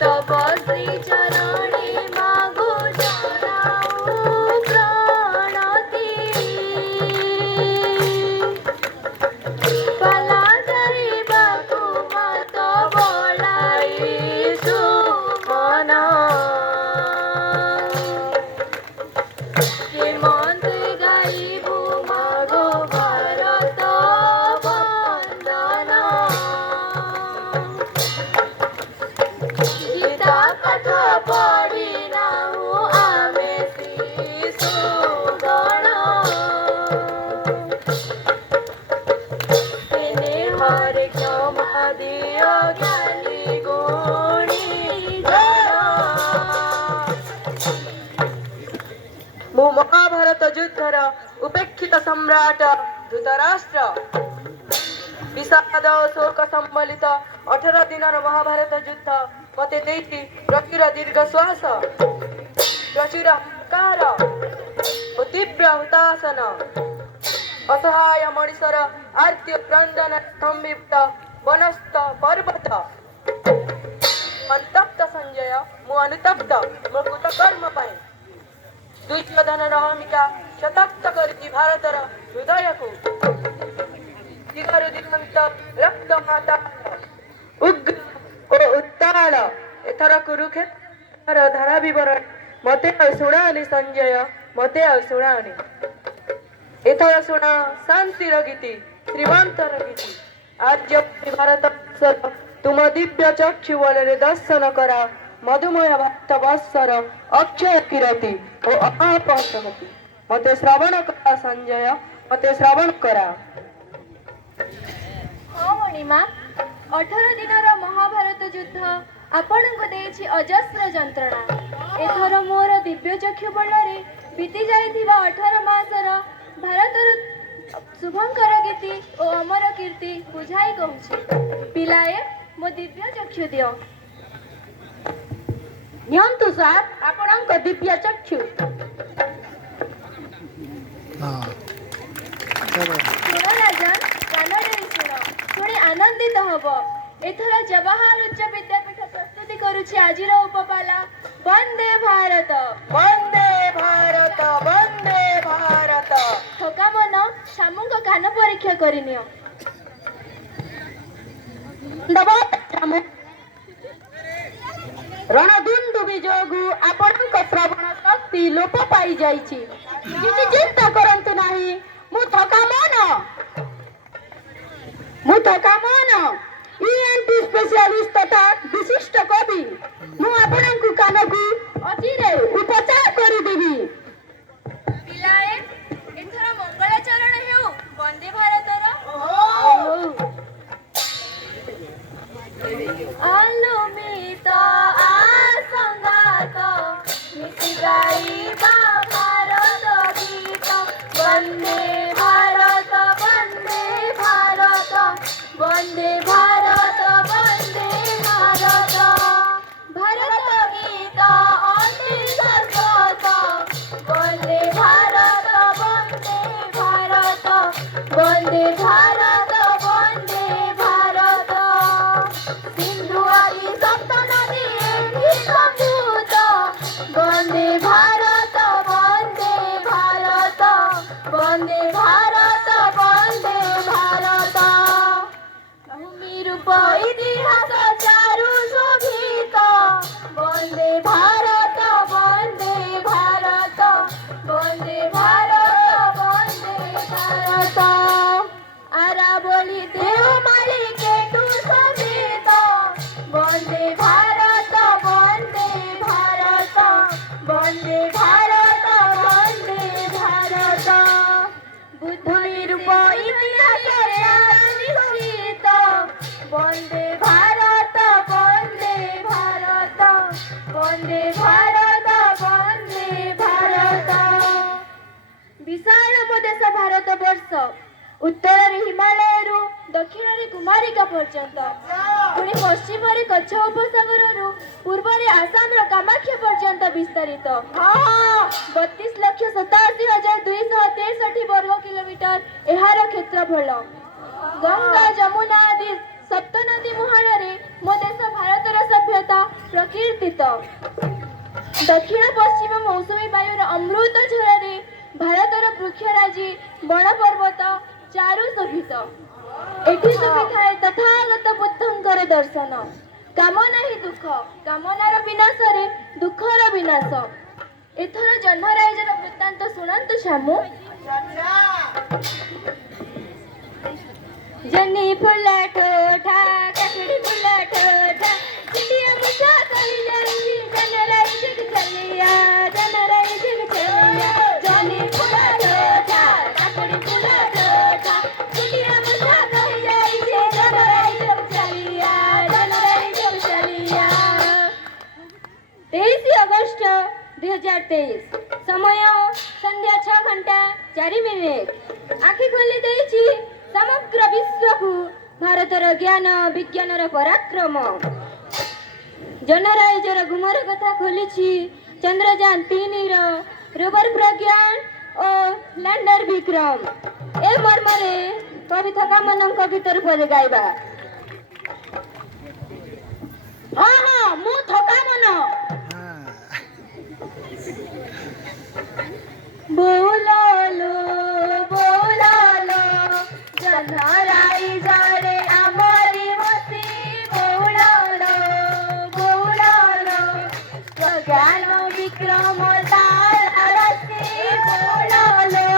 तव श्री चरणी मागो जनाऊ प्रणती पला धरिबाकु मत बोलाइछु मन श्रीमंत गाइबु मागो भारत वंदन गीता पाठ पढ़िनाहु आमे शिशुगण तेने हरे क्षमा दियो ज्ञानी गुणी जन मु महाभारत युद्धर उपेक्षित सम्राट धृतराष्ट्र विषाद शोक सम्बलित 18 दिनर महाभारत युद्ध मते देती प्रचुर दीर्घ श्वास प्रचुर कार तीव्र हुतासन असहाय मणिषर आर्त्य क्रंदन स्तंभित वनस्थ पर्वत संतप्त संजय मु अनुतप्त मो कृतकर्म पाई दुर्योधन अहमिका शतक्त करती भारतर हृदय को दिगरु दिगंत रक्त माता उग्र ओ उत्ताल एथर कुरुक्षेत्र धारा विवरण मते शुणानी संजय मते शुणानी एथर शुणा शांतिर गीति श्रीमंतर गीति आज भारत तुम दिव्य चक्षु बल दर्शन करा मधुमय भक्त वत्सर अक्षय किरती ओ अपापहती मते श्रवण करा संजय मते श्रवण करा हाँ मणिमा 18 दिनर महाभारत युद्ध आपणको देछि अजस्र जंत्रणा एथर मोर दिव्य चक्षु बଳରେ बीती जाइथिबा 18 मासर भारतर शुभंकर गीति ओ अमर कीर्ति बुझाई कहूछि पिलाए मो दिव्य चक्षु दियो नियंतु सार आपणको दिव्य चक्षु शुण राजन कानडे शुण शुणी आनंदित हब एथर जवाहर उच्च विद्यापीठ प्रस्तुति करुछि आजिर उपपाला वंदे भारत वंदे भारत वंदे भारत थका मन शामुक कान परीक्षा करिनियो रणदुंदुबी जोगु आपणको श्रवण शक्ति लोप पाई जाइछि किछि चिंता करंतु नाही मु थका मन ईएनटी स्पेशलिस्ट तथा विशिष्ट कवि मु आपणको कानकु अचिरे उपचार करिदेबी पिलाए एथर मंगलाचरण हेउ वंदे भारतर आलोमित आसंगात मिसि गाइबा भारत गीत वंदे भारत वंदे भारत वंदे भारत वंदे भारत भारत गीत अंतर्गत वंदे भारत वंदे भारत वंदे भारत वंदे भारत सिंधु आदि सप्त नदी एठी संभूत वंदे भारत वंदे भारत वंदे भारत वंदे भारत भूमि रूप इतिहास चारु शोभित वंदे भारत वंदे भारत वंदे भारत वंदे भारत आराबोली देवमाली केतु समेत वंदे भारत वंदे भारत वंदे भारत वंदे भारत बुद्धि रूप इतिहास निश्चित वंदे भारत वंदे भारत वंदे भारत वंदे भारत विशाल देश भारत वर्ष उत्तर हिमालय दक्षिण कुमारिका पर्यंत पुणी पश्चिम कच्छ उपसागर पूर्व आसाम कामाख्या पर्यंत विस्तारित 32,87,263 वर्ग किलोमीटर एहार क्षेत्रफल गंगा जमुना आदि सप्त नदी मुहाण मो देश भारतर सभ्य ସଫଳତା ପ୍ରକୀର୍ତ୍ତିତ। ଦକ୍ଷିଣ ପଶ୍ଚିମ ମୌସୁମୀ ବାୟୁର ଅମୃତ ଝରରେ ଭାରତର ବୃକ୍ଷରାଜି ବଣ ପର୍ବତ ଚାରୁ ଶୋଭିତ। ଏଠି ଶୋଭିଥାଏ ତଥାଗତ ବୁଦ୍ଧଙ୍କର ଦର୍ଶନ। କାମନା ହିଁ ଦୁଃଖ, କାମନାର ବିନାଶରେ ଦୁଃଖର ବିନାଶ। ଏଥର ଜହ୍ନରାଇଜର ବୃତ୍ତାନ୍ତ ଶୁଣନ୍ତୁ ଛାମୁ। ଜହ୍ନି ଫୁଲ ଠୋଠା, କାକୁଡି ଫୁଲ ଠୋଠା, ଚିଟିଆ ମୂଷା କହି ଯାଉଛି ଜହ୍ନରାଇଜକୁ ଚାଲିଆ, ଜହ୍ନରାଇଜକୁ ଚାଲିଆ। ଜହ୍ନି ଫୁଲ ଠୋଠା, କାକୁଡି ଫୁଲ ଠୋଠା, ଚିଟିଆ ମୂଷା କହି ଯାଇଛି ଜହ୍ନରାଇଜକୁ ଚାଲିଆ, ଜହ୍ନରାଇଜକୁ ଚାଲିଆ। 23 ଅଗଷ୍ଟ 2023, ସମୟ ସନ୍ଧ୍ୟା 6:04। ଆଖି ଖୋଲି ଦେଇଛି ସମଗ୍ର ବିଶ୍ୱକୁ ଭାରତର ଜ୍ଞାନ ବିଜ୍ଞାନର ପରାକ୍ରମ। ଜହ୍ନରାଇଜର ଗୁମର କଥା ଖୋଲିଛି ଚନ୍ଦ୍ରଯାନ 3ର ରୋଭର ପ୍ରଜ୍ଞାନ ଓ ଲ୍ୟାଣ୍ଡର ବିକ୍ରମ। ଏ ମର୍ମରେ କବି ଥକାମନଙ୍କ ଗୀତରୁ ପଦେ ଗାଇବା। ହଁ ହଁ, ମୁଁ ଥକାମନ। ବୋଲାଲୋ ବୋଲାଲୋ ଜହ୍ନରାଇଜରେ ଆମରି ବସି, ବୋଲାଲୋ ବୋଲାଲୋ ପ୍ରଜ୍ଞାନ ବିକ୍ରମ ତାର ଆରସି, ବୋଲାଲୋ।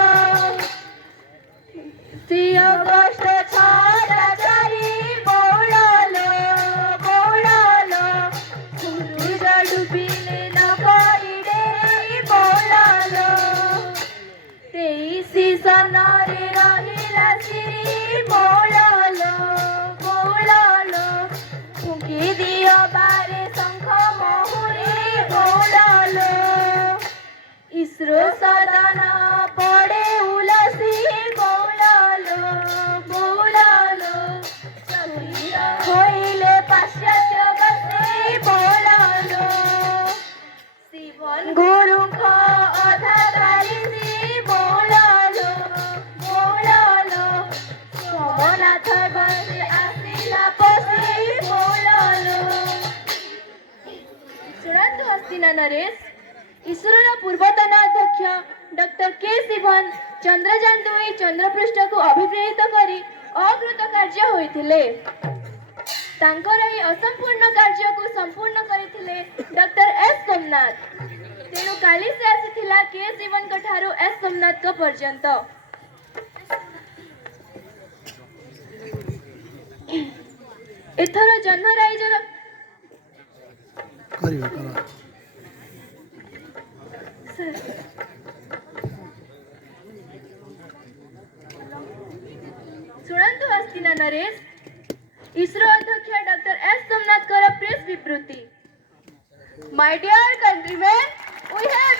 3 ଅଗଷ୍ଟ 6:04, ବୋଲାଲୋ ବୋଲାଲୋ ସୂରୁଜ ଡୁବିଲେ ନ କରି ଡେରି, ବୋଲାଲୋ। 23 ସନରେ ରହିଲା ସିରି, ବୋଲାଲୋ ବୋଲାଲୋ ଫୁଙ୍କି ଦିଅ ବାରେ ଶଙ୍ଖ ମହୁରୀ, ବୋଲାଲୋ। ଇସ୍ରୋ ସଦନ ପଡ଼େ ଉଲସି, ବୋଲାଲୋ ବୋଲାଲୋ ହୋଇଲେ ପାଶ୍ଚାତ୍ୟ ବସି, ବୋଲାଲୋ। ଶିବନ ଗୁରୁଙ୍କ ଅଧା ଚାଲିଛି, ବୋଲାଲୋ ବୋଲାଲୋ ସୋମନାଥ ବସି ଆସିଲା ପଶି, ବୋଲାଲୋ। ଶୁଣନ୍ତୁ ହସ୍ତିନା ନରେଶ, ଇସ୍ରୋର ପୂର୍ବତନ ଅଧ୍ୟକ୍ଷ ଡକ୍ଟର କେ ଶିବନ ଚନ୍ଦ୍ରଯାନ 2 ଚନ୍ଦ୍ରପୃଷ୍ଠକୁ ଅଭିପ୍ରେରିତ କରି ଅକୃତ କାର୍ଯ୍ୟ ହୋଇଥିଲେ। ତାଙ୍କର ଏହି ଅସମ୍ପୂର୍ଣ୍ଣ କାର୍ଯ୍ୟକୁ ସମ୍ପୂର୍ଣ୍ଣ କରିଥିଲେ ଡକ୍ଟର ଏସ୍ ସୋମନାଥ। ତେଣୁ କାଲି ସେ ଆସିଥିଲା କେ ଶିବନଙ୍କ ଠାରୁ ଏସ୍ ସୋମନାଥଙ୍କ ପର୍ଯ୍ୟନ୍ତ। ଏଥର ଜହ୍ନରାଇଜର ଶୁଣନ୍ତୁ ହସ୍ତିନା ନରେଶ, ଇସ୍ରୋ ଅଧ୍ୟକ୍ଷ ଡକ୍ଟର ଏସ୍ ସୋମନାଥଙ୍କର ପ୍ରେସ୍ ବିବୃତ୍ତି। My dear countrymen, we have